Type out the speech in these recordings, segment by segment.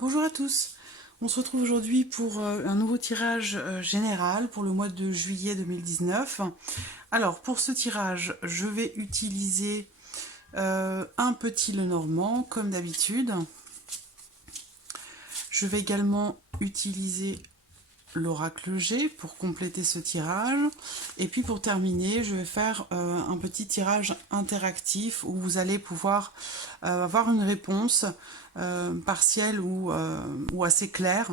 Bonjour à tous, on se retrouve aujourd'hui pour un nouveau tirage général pour le mois de juillet 2019. Alors pour ce tirage, je vais utiliser un petit Lenormand comme d'habitude. Je vais également utiliser l'oracle G pour compléter ce tirage. Et puis pour terminer, je vais faire un petit tirage interactif où vous allez pouvoir avoir une réponse partielle ou assez claire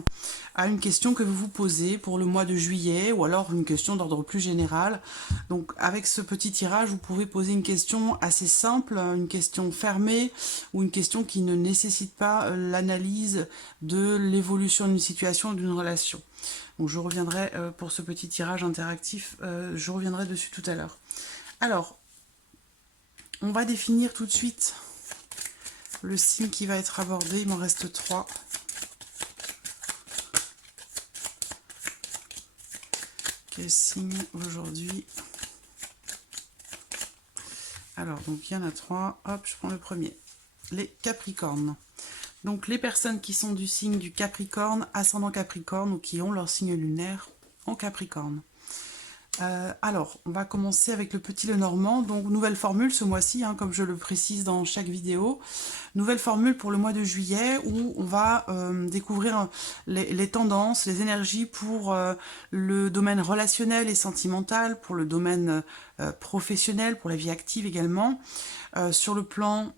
à une question que vous vous posez pour le mois de juillet ou alors une question d'ordre plus général. Donc avec ce petit tirage, vous pouvez poser une question assez simple, une question fermée ou une question qui ne nécessite pas l'analyse de l'évolution d'une situation ou d'une relation. Donc je reviendrai pour ce petit tirage interactif, je reviendrai dessus tout à l'heure. Alors, on va définir tout de suite le signe qui va être abordé. Il m'en reste 3. Quel signe aujourd'hui? Alors, donc il y en a 3. Hop, je prends le premier. Les Capricornes. Donc les personnes qui sont du signe du Capricorne, ascendant Capricorne ou qui ont leur signe lunaire en Capricorne. Alors, on va commencer avec le petit Lenormand. Donc, nouvelle formule ce mois-ci, hein, comme je le précise dans chaque vidéo. Nouvelle formule pour le mois de juillet où on va découvrir les tendances, les énergies pour le domaine relationnel et sentimental, pour le domaine professionnel, pour la vie active également. Sur le plan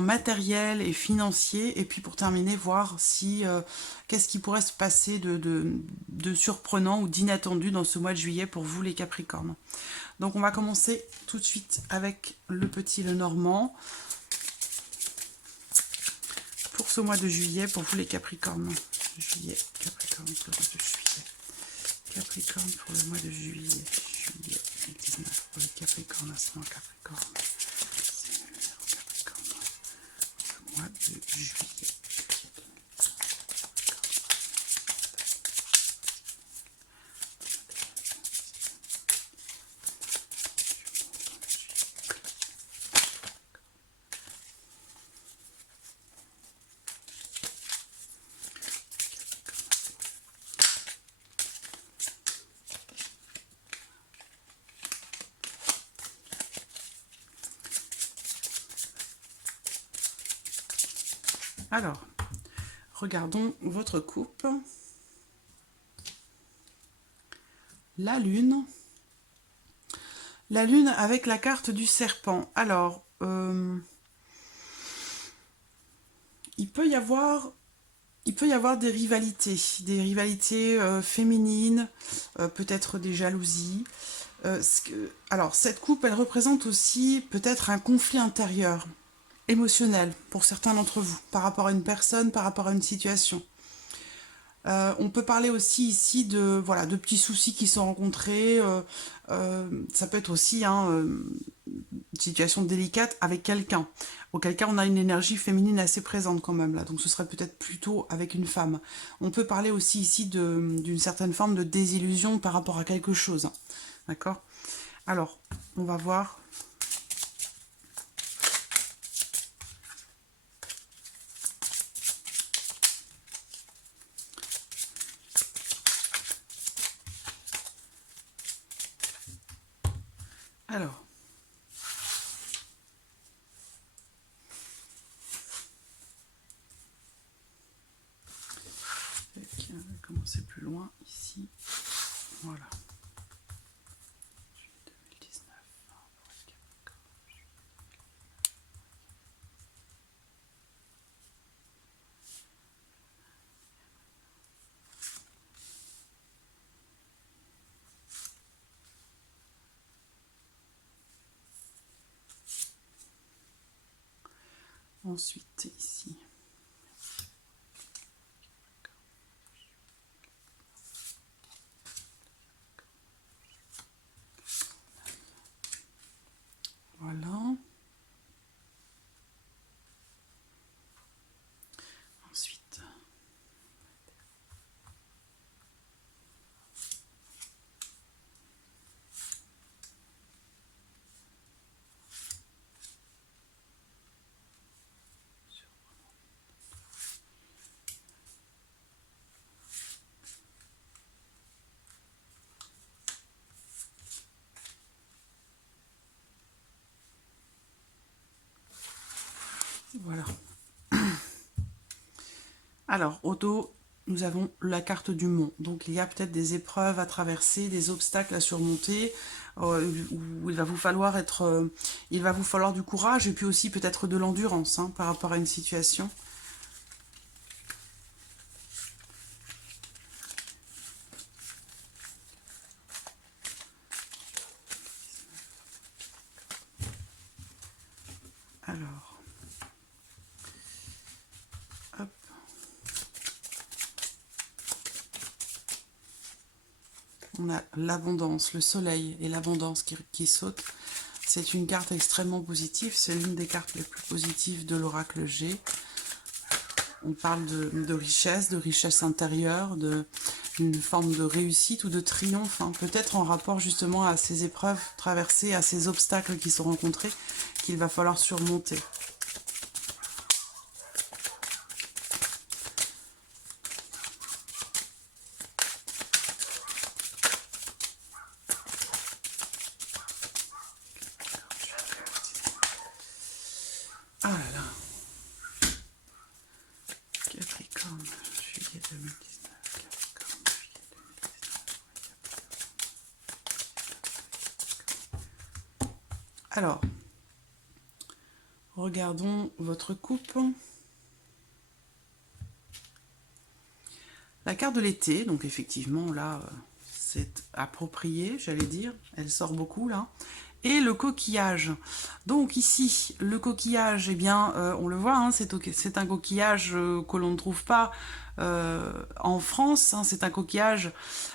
matériel et financier, et puis pour terminer, voir si qu'est-ce qui pourrait se passer de surprenant ou d'inattendu dans ce mois de juillet pour vous les Capricornes. Donc on va commencer tout de suite avec le petit Lenormand pour ce mois de juillet pour vous les Capricornes. Juillet, Capricorne pour le mois de juillet. Capricorne pour le mois de juillet. Juillet 2019 pour les Capricornes, ascendant Capricorne. Mois de juillet. Alors, regardons votre coupe. La lune. La lune avec la carte du serpent. Alors, il peut y avoir des rivalités féminines, peut-être des jalousies. Alors, cette coupe, elle représente aussi peut-être un conflit intérieur, émotionnel, pour certains d'entre vous, par rapport à une personne, par rapport à une situation. On peut parler aussi ici de, voilà, de petits soucis qui sont rencontrés. Ça peut être aussi une situation délicate avec quelqu'un. Auquel cas, on a une énergie féminine assez présente quand même là. Donc ce serait peut-être plutôt avec une femme. On peut parler aussi ici d'une certaine forme de désillusion par rapport à quelque chose. D'accord? Alors, on va voir. Alors, on va commencer plus loin ici. Voilà. 2019. Ensuite, ici. Voilà. Ensuite. Voilà. Alors, au dos, nous avons la carte du mont. Donc, il y a peut-être des épreuves à traverser, des obstacles à surmonter, où il va vous falloir du courage et puis aussi peut-être de l'endurance hein, par rapport à une situation. Alors, hop. On a l'abondance, le soleil et l'abondance qui sautent. C'est une carte extrêmement positive. C'est l'une des cartes les plus positives de l'oracle G. On parle de richesse intérieure, d'une forme de réussite ou de triomphe, hein, peut-être en rapport justement à ces épreuves traversées, à ces obstacles qui sont rencontrés, qu'il va falloir surmonter. Ah là là. Capricorne, juillet 2019. Capricorne, juillet 2019. Alors, regardons votre coupe. La carte de l'été, donc effectivement là, c'est approprié, j'allais dire. Elle sort beaucoup là. Et le coquillage. Donc ici, le coquillage, eh bien, on le voit, hein, c'est un coquillage que l'on ne trouve pas en France. Hein, c'est un coquillage.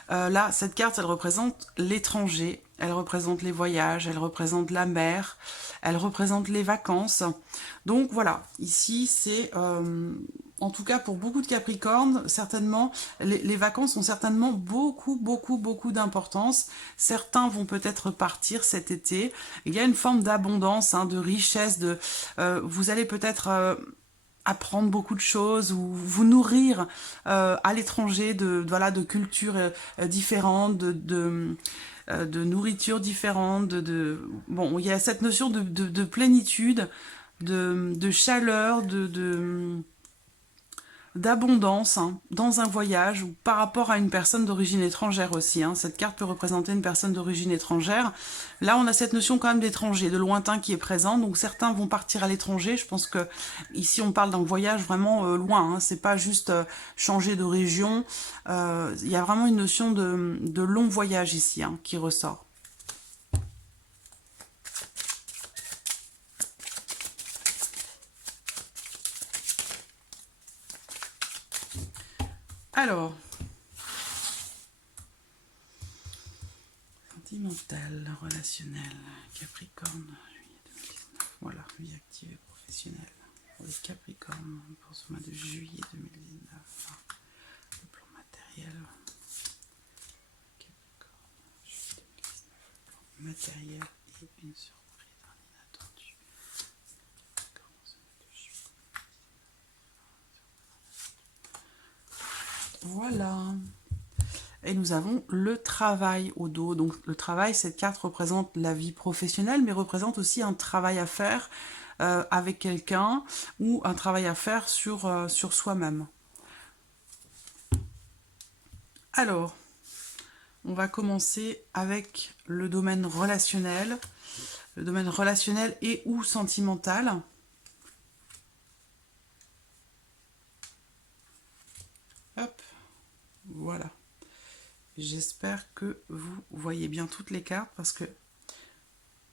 Là, cette carte, elle représente l'étranger, elle représente les voyages, elle représente la mer, elle représente les vacances. Donc voilà, ici, c'est... en tout cas, pour beaucoup de Capricornes, certainement, les vacances ont certainement beaucoup d'importance. Certains vont peut-être partir cet été. Il y a une forme d'abondance, hein, de richesse. Vous allez peut-être apprendre beaucoup de choses ou vous nourrir à l'étranger de cultures différentes, de nourriture différente. Bon, il y a cette notion de plénitude, de chaleur, d'abondance hein, dans un voyage ou par rapport à une personne d'origine étrangère aussi. Hein. Cette carte peut représenter une personne d'origine étrangère. Là, on a cette notion quand même d'étranger, de lointain qui est présent. Donc certains vont partir à l'étranger. Je pense que ici, on parle d'un voyage vraiment loin. Hein. C'est pas juste changer de région. Il y a vraiment une notion de long voyage ici hein, qui ressort. Alors, sentimental, relationnel, Capricorne, juillet 2019. Voilà, vie active et professionnelle. Pour les Capricornes, pour ce mois de juillet 2019. Le plan matériel. Capricorne, juillet 2019. Le plan matériel et une surprise inattendue. Capricorne, ce mois de juillet 2019. Voilà. Et nous avons le travail au dos. Donc le travail, cette carte représente la vie professionnelle, mais représente aussi un travail à faire avec quelqu'un ou un travail à faire sur soi-même. Alors, on va commencer avec le domaine relationnel. Le domaine relationnel et ou sentimental. Hop, voilà. J'espère que vous voyez bien toutes les cartes parce que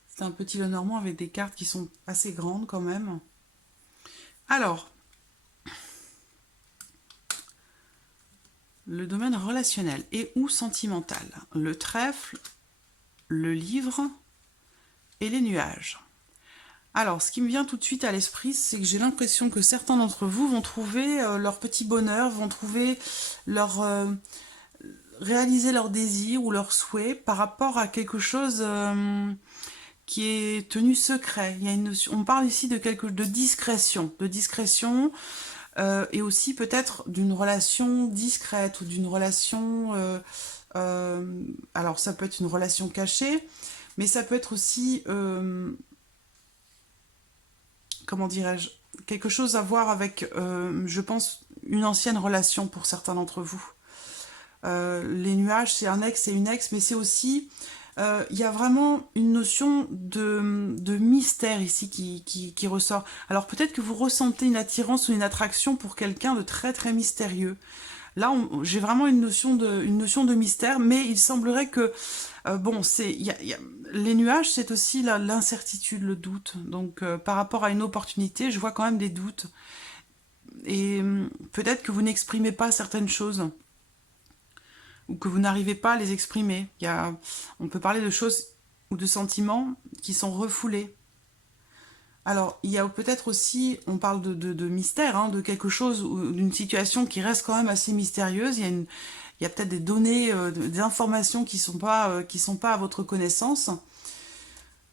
c'est un petit Lenormand avec des cartes qui sont assez grandes quand même. Alors, le domaine relationnel et ou sentimental. Le trèfle, le livre et les nuages. Alors, ce qui me vient tout de suite à l'esprit, c'est que j'ai l'impression que certains d'entre vous vont trouver leur petit bonheur, vont trouver leur... réaliser leurs désirs ou leurs souhaits par rapport à quelque chose qui est tenu secret. Il y a une notion, on parle ici de discrétion, et aussi peut-être d'une relation discrète ou d'une relation... alors ça peut être une relation cachée, mais ça peut être aussi... comment dirais-je, quelque chose à voir avec, je pense, une ancienne relation pour certains d'entre vous. Les nuages, c'est un ex et une ex, mais c'est aussi... Il y a vraiment une notion de mystère ici qui ressort. Alors peut-être que vous ressentez une attirance ou une attraction pour quelqu'un de très très mystérieux. Là, j'ai vraiment une notion de mystère, mais il semblerait que, bon, les nuages, c'est aussi l'incertitude, le doute. Donc, par rapport à une opportunité, je vois quand même des doutes. Et peut-être que vous n'exprimez pas certaines choses, ou que vous n'arrivez pas à les exprimer. On peut parler de choses ou de sentiments qui sont refoulés. Alors, il y a peut-être aussi, on parle de mystère, hein, de quelque chose, ou d'une situation qui reste quand même assez mystérieuse. Il y a peut-être des données, des informations qui sont pas à votre connaissance.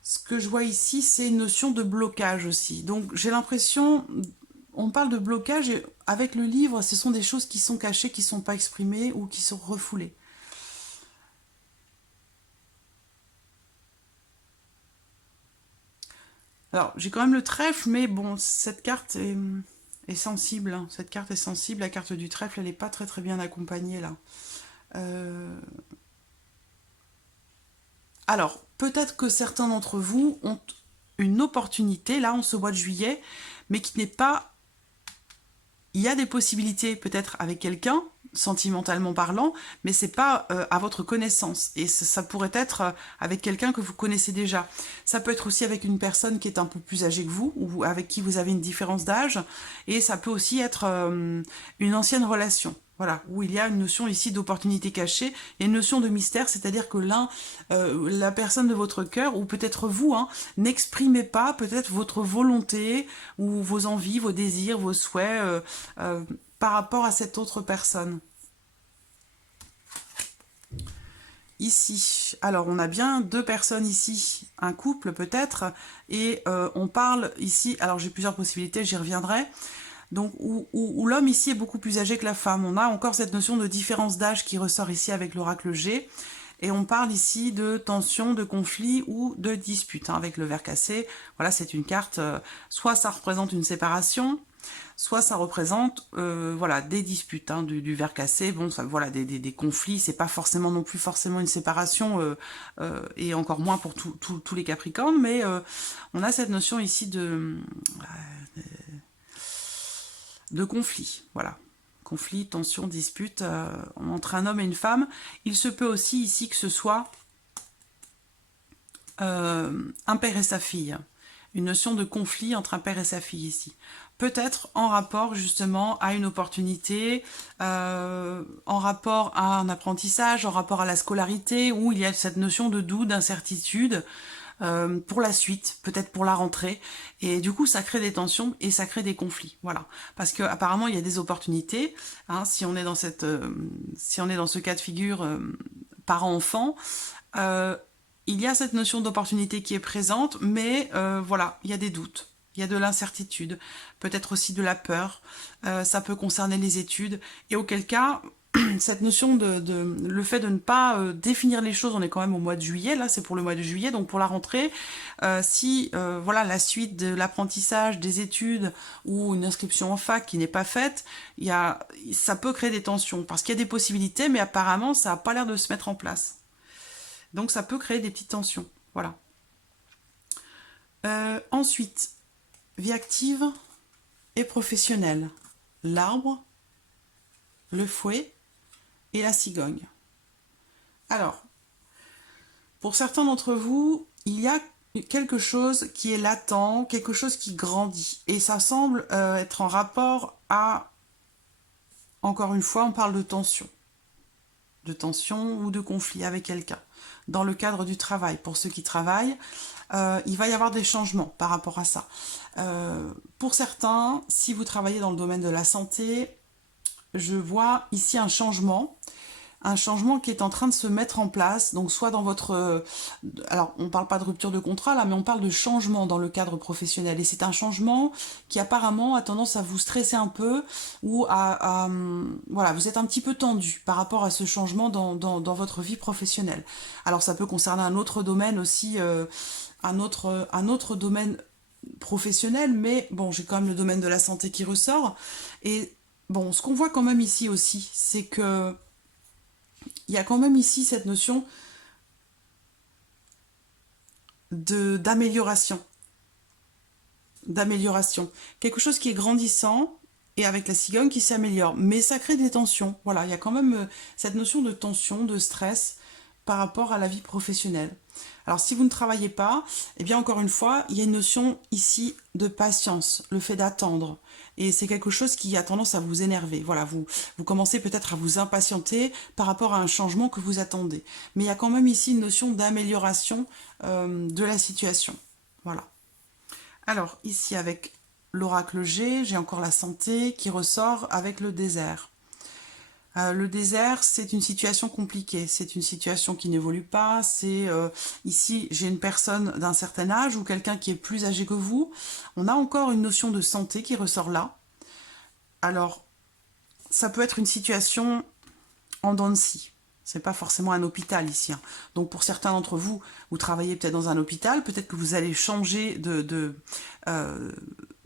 Ce que je vois ici, c'est une notion de blocage aussi. Donc, j'ai l'impression, on parle de blocage, et avec le livre, ce sont des choses qui sont cachées, qui ne sont pas exprimées ou qui sont refoulées. Alors, j'ai quand même le trèfle, mais bon, cette carte est sensible. Hein. Cette carte est sensible. La carte du trèfle, elle n'est pas très très bien accompagnée là. Euh, Alors, peut-être que certains d'entre vous ont une opportunité là en ce mois de juillet, mais qui n'est pas... Il y a des possibilités peut-être avec quelqu'un, sentimentalement parlant, mais c'est pas à votre connaissance. Et ça pourrait être avec quelqu'un que vous connaissez déjà. Ça peut être aussi avec une personne qui est un peu plus âgée que vous, ou avec qui vous avez une différence d'âge. Et ça peut aussi être une ancienne relation. Voilà, où il y a une notion ici d'opportunité cachée et une notion de mystère, c'est-à-dire que la personne de votre cœur, ou peut-être vous, hein, n'exprimez pas peut-être votre volonté ou vos envies, vos désirs, vos souhaits euh, par rapport à cette autre personne. Ici, alors on a bien deux personnes ici, un couple peut-être, et on parle ici, alors j'ai plusieurs possibilités, j'y reviendrai, donc où l'homme ici est beaucoup plus âgé que la femme. On a encore cette notion de différence d'âge qui ressort ici avec l'oracle G, et on parle ici de tension, de conflit ou de dispute, hein, avec le ver cassé. Voilà, c'est une carte, soit ça représente une séparation, soit ça représente voilà, des disputes, hein, du ver cassé, bon, ça, voilà, des conflits, c'est pas forcément non plus forcément une séparation, et encore moins pour tous les Capricornes, mais on a cette notion ici de conflit, voilà. Conflit, tension, dispute entre un homme et une femme. Il se peut aussi ici que ce soit un père et sa fille. Une notion de conflit entre un père et sa fille ici. Peut-être en rapport justement à une opportunité, en rapport à un apprentissage, en rapport à la scolarité, où il y a cette notion de doute, d'incertitude pour la suite, peut-être pour la rentrée. Et du coup, ça crée des tensions et ça crée des conflits. Voilà. Parce qu'apparemment, il y a des opportunités. Hein, si on est dans si on est dans ce cas de figure parent-enfant, il y a cette notion d'opportunité qui est présente, mais voilà, il y a des doutes, il y a de l'incertitude, peut-être aussi de la peur, ça peut concerner les études, et auquel cas, cette notion le fait de ne pas définir les choses, on est quand même au mois de juillet, là c'est pour le mois de juillet, donc pour la rentrée, si voilà, la suite de l'apprentissage, des études, ou une inscription en fac qui n'est pas faite, ça peut créer des tensions, parce qu'il y a des possibilités, mais apparemment ça n'a pas l'air de se mettre en place. Donc ça peut créer des petites tensions. Voilà. Ensuite, vie active et professionnelle. L'arbre, le fouet et la cigogne. Alors, pour certains d'entre vous, il y a quelque chose qui est latent, quelque chose qui grandit. Et ça semble être en rapport à, encore une fois, on parle de tension. De tension ou de conflit avec quelqu'un. Dans le cadre du travail, pour ceux qui travaillent, il va y avoir des changements par rapport à ça. Pour certains, si vous travaillez dans le domaine de la santé, je vois ici un changement qui est en train de se mettre en place, donc soit dans votre... alors, on ne parle pas de rupture de contrat, là, mais on parle de changement dans le cadre professionnel, et c'est un changement qui apparemment a tendance à vous stresser un peu, ou voilà, vous êtes un petit peu tendu par rapport à ce changement dans votre vie professionnelle. Alors, ça peut concerner un autre domaine aussi, un autre domaine professionnel, mais bon, j'ai quand même le domaine de la santé qui ressort. Et bon, ce qu'on voit quand même ici aussi, c'est que il y a quand même ici cette notion de d'amélioration, d'amélioration. Quelque chose qui est grandissant et avec la cigogne qui s'améliore. Mais ça crée des tensions. Voilà, il y a quand même cette notion de tension, de stress par rapport à la vie professionnelle. Alors si vous ne travaillez pas, eh bien encore une fois, il y a une notion ici de patience, le fait d'attendre. Et c'est quelque chose qui a tendance à vous énerver. Voilà, vous commencez peut-être à vous impatienter par rapport à un changement que vous attendez. Mais il y a quand même ici une notion d'amélioration de la situation. Voilà. Alors ici avec l'oracle G, j'ai encore la santé qui ressort avec le désert. Le désert, c'est une situation compliquée, c'est une situation qui n'évolue pas, ici j'ai une personne d'un certain âge ou quelqu'un qui est plus âgé que vous. On a encore une notion de santé qui ressort là. Alors, ça peut être une situation en dents de scie. C'est pas forcément un hôpital ici. Hein. Donc pour certains d'entre vous, vous travaillez peut-être dans un hôpital, peut-être que vous allez changer de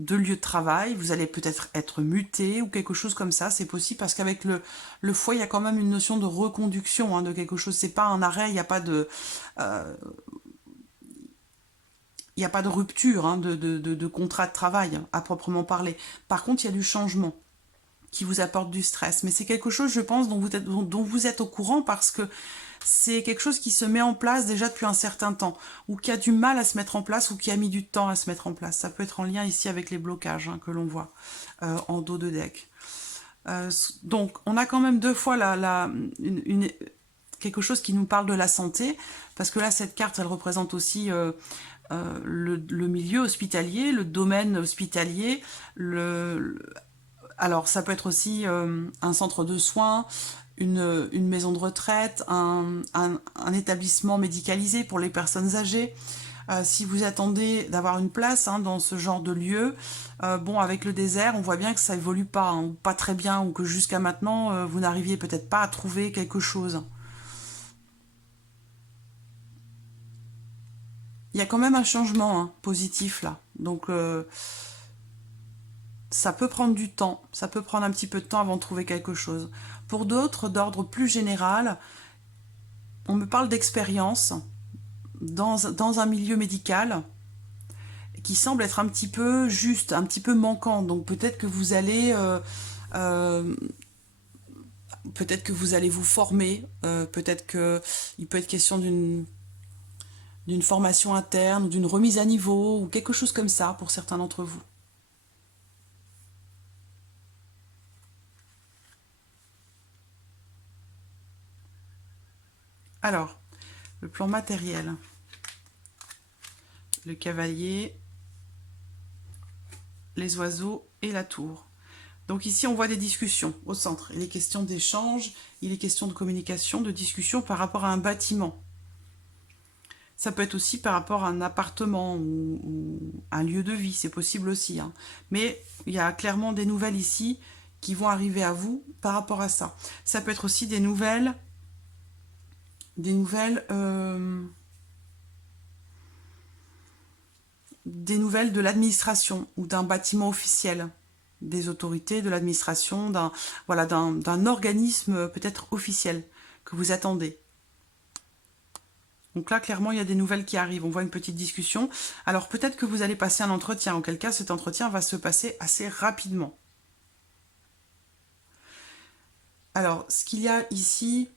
lieu de travail, vous allez peut-être être muté ou quelque chose comme ça, c'est possible parce qu'avec le foie, il y a quand même une notion de reconduction hein, de quelque chose, c'est pas un arrêt, il n'y a pas de... il n'y a pas de rupture hein, de contrat de travail à proprement parler. Par contre, il y a du changement qui vous apporte du stress. Mais c'est quelque chose, je pense, dont vous êtes au courant parce que c'est quelque chose qui se met en place déjà depuis un certain temps, ou qui a du mal à se mettre en place, ou qui a mis du temps à se mettre en place. Ça peut être en lien ici avec les blocages hein, que l'on voit en dos de deck. Donc, on a quand même deux fois quelque chose qui nous parle de la santé, parce que là, cette carte, elle représente aussi le milieu hospitalier, le domaine hospitalier, alors, ça peut être aussi un centre de soins, une maison de retraite, un établissement médicalisé pour les personnes âgées. Si vous attendez d'avoir une place hein, dans ce genre de lieu, bon, avec le désert, on voit bien que ça évolue pas, hein, ou pas très bien, ou que jusqu'à maintenant, vous n'arriviez peut-être pas à trouver quelque chose. Il y a quand même un changement hein, positif là. Donc, ça peut prendre du temps, ça peut prendre un petit peu de temps avant de trouver quelque chose. Pour d'autres, d'ordre plus général, on me parle d'expérience dans un milieu médical qui semble être un petit peu juste, un petit peu manquant. Donc peut-être que vous allez... peut-être que vous allez vous former, peut-être qu'il peut être question d'une formation interne ou d'une remise à niveau ou quelque chose comme ça pour certains d'entre vous. Alors, le plan matériel, le cavalier, les oiseaux et la tour. Donc ici, on voit des discussions au centre. Il est question d'échange, il est question de communication, de discussion par rapport à un bâtiment. Ça peut être aussi par rapport à un appartement ou un lieu de vie, c'est possible aussi. Hein. Mais il y a clairement des nouvelles ici qui vont arriver à vous par rapport à ça. Ça peut être aussi des nouvelles de l'administration ou d'un bâtiment officiel, des autorités, de l'administration, d'un organisme peut-être officiel que vous attendez. Donc là, clairement, il y a des nouvelles qui arrivent. On voit une petite discussion. Alors peut-être que vous allez passer un entretien, auquel cas cet entretien va se passer assez rapidement. Alors, ce qu'il y a ici...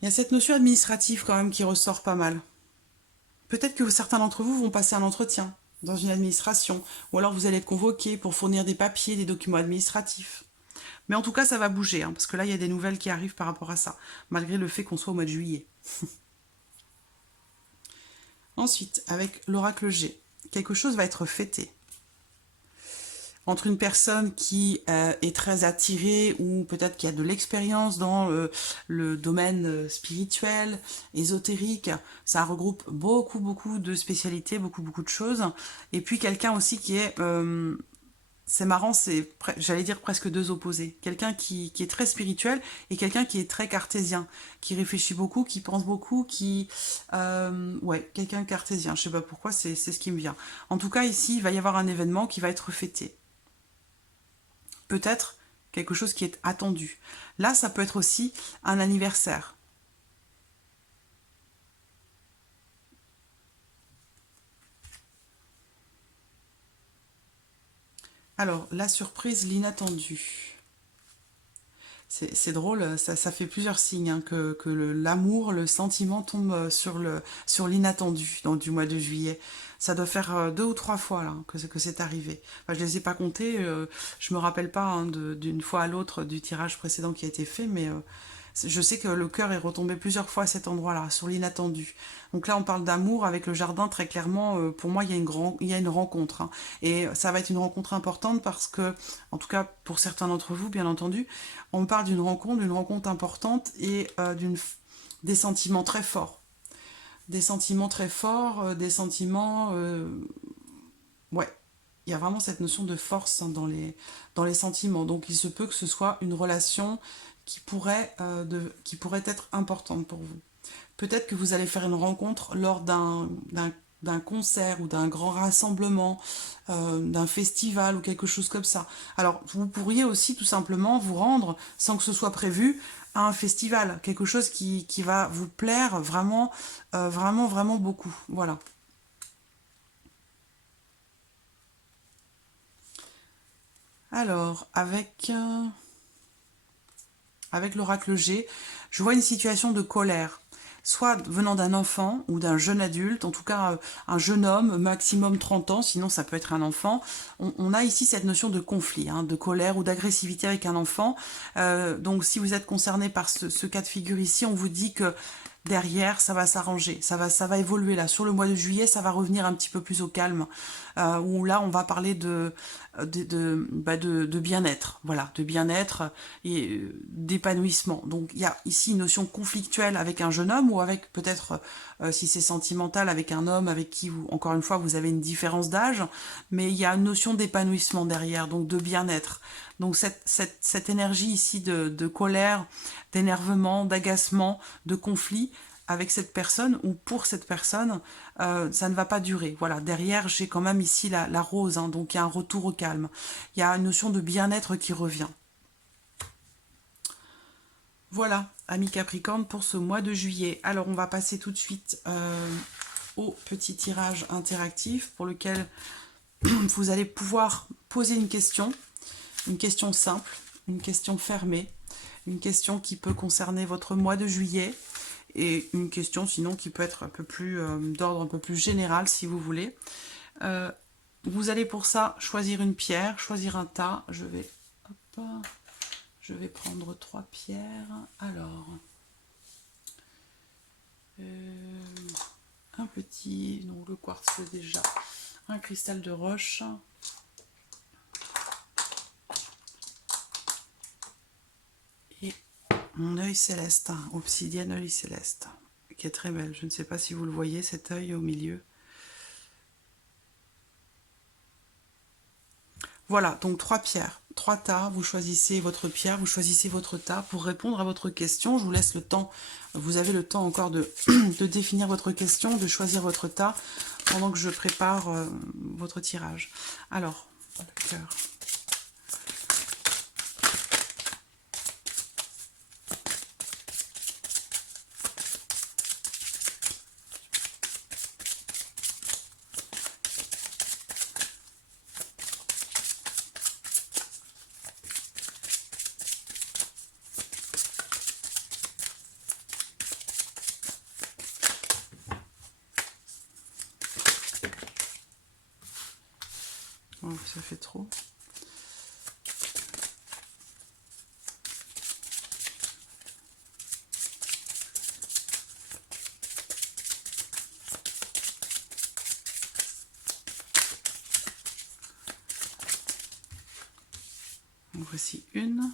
Il y a cette notion administrative quand même qui ressort pas mal. Peut-être que certains d'entre vous vont passer un entretien dans une administration, ou alors vous allez être convoqué pour fournir des papiers, des documents administratifs. Mais en tout cas, ça va bouger, hein, parce que là, il y a des nouvelles qui arrivent par rapport à ça, malgré le fait qu'on soit au mois de juillet. Ensuite, avec l'oracle G, quelque chose va être fêté. Entre une personne qui est très attirée ou peut-être qui a de l'expérience dans le domaine spirituel, ésotérique, ça regroupe beaucoup de spécialités, beaucoup de choses. Et puis quelqu'un aussi qui est c'est marrant, j'allais dire presque deux opposés. Quelqu'un qui est très spirituel et quelqu'un qui est très cartésien, qui réfléchit beaucoup, qui pense beaucoup, ouais, quelqu'un de cartésien. Je sais pas pourquoi, c'est ce qui me vient. En tout cas, ici, il va y avoir un événement qui va être fêté. Peut-être quelque chose qui est attendu. Là, ça peut être aussi un anniversaire. Alors, la surprise, l'inattendu. C'est drôle, ça fait plusieurs signes hein, que l'amour, le sentiment tombe sur l'inattendu du mois de juillet. Ça doit faire 2 ou 3 fois là, que c'est arrivé. Enfin, je les ai pas comptés, je me rappelle pas hein, d'une fois à l'autre du tirage précédent qui a été fait, mais je sais que le cœur est retombé plusieurs fois à cet endroit-là, sur l'inattendu. Donc là, on parle d'amour avec le jardin, très clairement, pour moi, il y a une rencontre. Hein. Et ça va être une rencontre importante parce que, en tout cas pour certains d'entre vous, bien entendu, on parle d'une rencontre importante et des sentiments très forts. Des sentiments très forts, des sentiments... ouais, il y a vraiment cette notion de force hein, dans les sentiments. Donc il se peut que ce soit une relation qui pourrait être importante pour vous. Peut-être que vous allez faire une rencontre lors d'un concert ou d'un grand rassemblement, d'un festival ou quelque chose comme ça. Alors, vous pourriez aussi tout simplement vous rendre, sans que ce soit prévu, à un festival, quelque chose qui va vous plaire vraiment, vraiment, vraiment beaucoup. Voilà. Alors, avec l'oracle G, je vois une situation de colère, soit venant d'un enfant ou d'un jeune adulte, en tout cas un jeune homme, maximum 30 ans, sinon ça peut être un enfant. On a ici cette notion de conflit, hein, de colère ou d'agressivité avec un enfant. Donc si vous êtes concerné par ce cas de figure ici, on vous dit que derrière, ça va s'arranger, ça va évoluer là. Sur le mois de juillet, ça va revenir un petit peu plus au calme, où là, on va parler de bien-être, voilà, de bien-être et d'épanouissement. Donc, il y a ici une notion conflictuelle avec un jeune homme ou avec peut-être, si c'est sentimental, avec un homme avec qui, encore une fois, vous avez une différence d'âge, mais il y a une notion d'épanouissement derrière, donc de bien-être. Donc cette énergie ici de colère, d'énervement, d'agacement, de conflit avec cette personne ou pour cette personne, ça ne va pas durer. Voilà, derrière j'ai quand même ici la rose, hein, donc il y a un retour au calme. Il y a une notion de bien-être qui revient. Voilà, amis Capricorne, pour ce mois de juillet. Alors on va passer tout de suite au petit tirage interactif pour lequel vous allez pouvoir poser une question simple, une question fermée, une question qui peut concerner votre mois de juillet et une question sinon qui peut être un peu plus d'ordre un peu plus général si vous voulez. Vous allez pour ça choisir une pierre, choisir un tas. Je vais prendre 3 pierres. Alors, un petit, donc le quartz déjà, un cristal de roche. Et mon œil céleste, obsidienne œil céleste, qui est très belle. Je ne sais pas si vous le voyez, cet œil au milieu. Voilà, donc 3 pierres, 3 tas, vous choisissez votre pierre, vous choisissez votre tas pour répondre à votre question. Je vous laisse le temps, vous avez le temps encore de, de définir votre question, de choisir votre tas pendant que je prépare votre tirage. Alors, le cœur. Oh, ça fait trop. Donc voici une.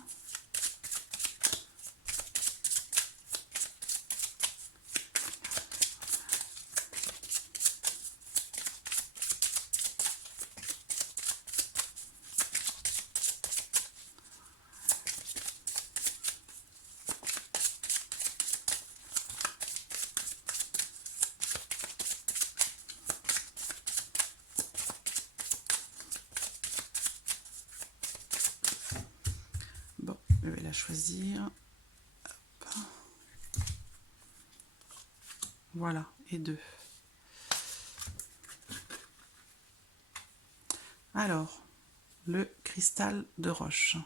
la choisir. Hop. Voilà, et 2. Alors, le cristal de roche.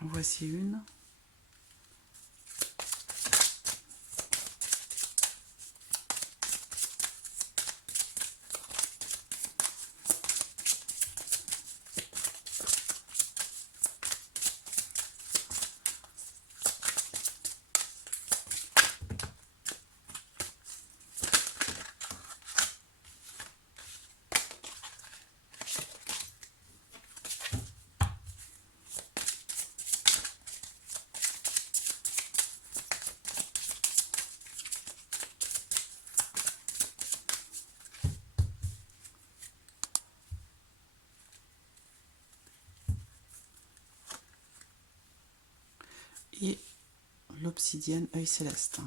Voici une. Et l'obsidienne œil céleste.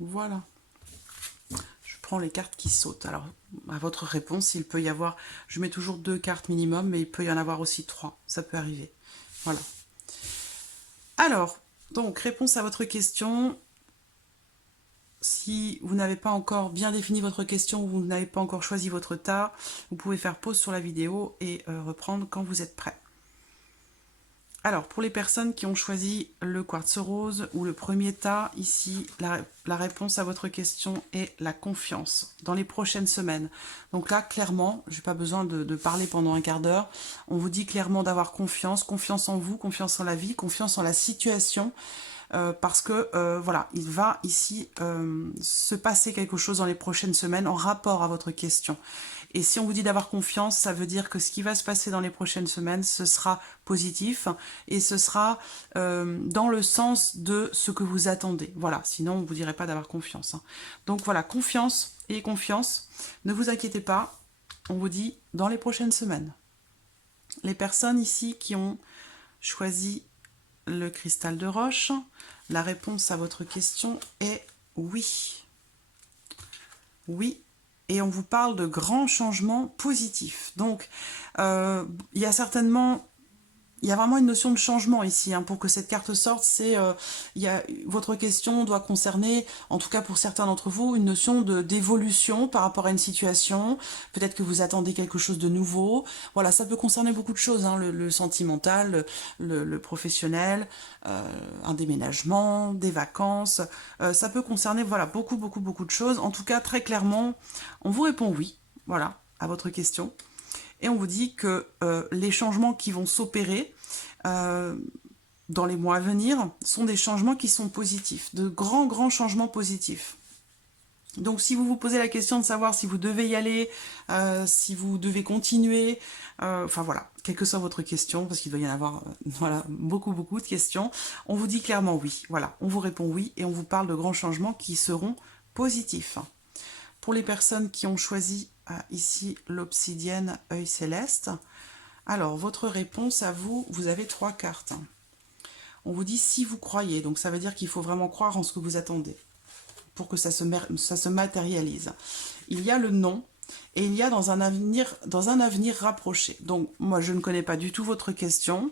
Voilà. Je prends les cartes qui sautent. Alors, à votre réponse, il peut y avoir... Je mets toujours 2 cartes minimum, mais il peut y en avoir aussi 3. Ça peut arriver. Voilà. Alors, donc, réponse à votre question. Si vous n'avez pas encore bien défini votre question ou vous n'avez pas encore choisi votre tas, vous pouvez faire pause sur la vidéo et reprendre quand vous êtes prêt. Alors, pour les personnes qui ont choisi le quartz rose ou le premier tas, ici, la réponse à votre question est la confiance dans les prochaines semaines. Donc là, clairement, je n'ai pas besoin de parler pendant un quart d'heure. On vous dit clairement d'avoir confiance, confiance en vous, confiance en la vie, confiance en la situation. Parce que, voilà, il va ici se passer quelque chose dans les prochaines semaines en rapport à votre question. Et si on vous dit d'avoir confiance, ça veut dire que ce qui va se passer dans les prochaines semaines, ce sera positif et ce sera dans le sens de ce que vous attendez. Voilà, sinon on ne vous dirait pas d'avoir confiance. Donc voilà, confiance et confiance. Ne vous inquiétez pas, on vous dit dans les prochaines semaines. Les personnes ici qui ont choisi le cristal de roche, la réponse à votre question est oui. Oui. Et on vous parle de grands changements positifs. Donc, il y a vraiment une notion de changement ici. Pour que cette carte sorte, votre question doit concerner, en tout cas pour certains d'entre vous, une notion d'évolution par rapport à une situation. Peut-être que vous attendez quelque chose de nouveau. Voilà, ça peut concerner beaucoup de choses, le sentimental, le professionnel, un déménagement, des vacances. Ça peut concerner voilà, beaucoup de choses. En tout cas, très clairement, on vous répond oui, voilà, à votre question. Et on vous dit que les changements qui vont s'opérer dans les mois à venir sont des changements qui sont positifs, de grands changements positifs. Donc si vous vous posez la question de savoir si vous devez y aller, si vous devez continuer, enfin voilà, quelle que soit votre question, parce qu'il doit y en avoir voilà, beaucoup de questions, on vous dit clairement oui. Voilà, on vous répond oui et on vous parle de grands changements qui seront positifs. Pour les personnes qui ont choisi ici l'obsidienne œil céleste, alors votre réponse à vous, vous avez 3 cartes. On vous dit si vous croyez, donc ça veut dire qu'il faut vraiment croire en ce que vous attendez pour que ça se matérialise. Il y a le non et il y a dans un avenir rapproché. Donc moi je ne connais pas du tout votre question,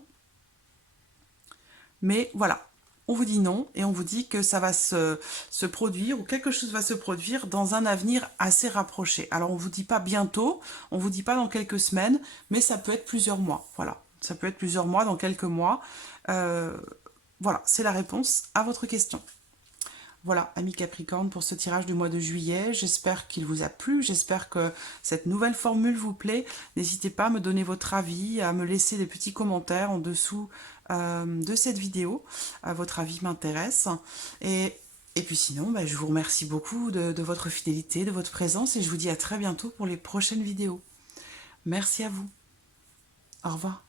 mais voilà. On vous dit non et on vous dit que ça va se produire ou quelque chose va se produire dans un avenir assez rapproché. Alors on ne vous dit pas bientôt, on ne vous dit pas dans quelques semaines, mais ça peut être plusieurs mois. Voilà, ça peut être plusieurs mois, dans quelques mois. Voilà, c'est la réponse à votre question. Voilà, amis Capricorne, pour ce tirage du mois de juillet. J'espère qu'il vous a plu, j'espère que cette nouvelle formule vous plaît. N'hésitez pas à me donner votre avis, à me laisser des petits commentaires en dessous de cette vidéo. Votre avis m'intéresse. Et Et puis sinon, bah, je vous remercie beaucoup de votre fidélité, de votre présence et je vous dis à très bientôt pour les prochaines vidéos. Merci à vous. Au revoir.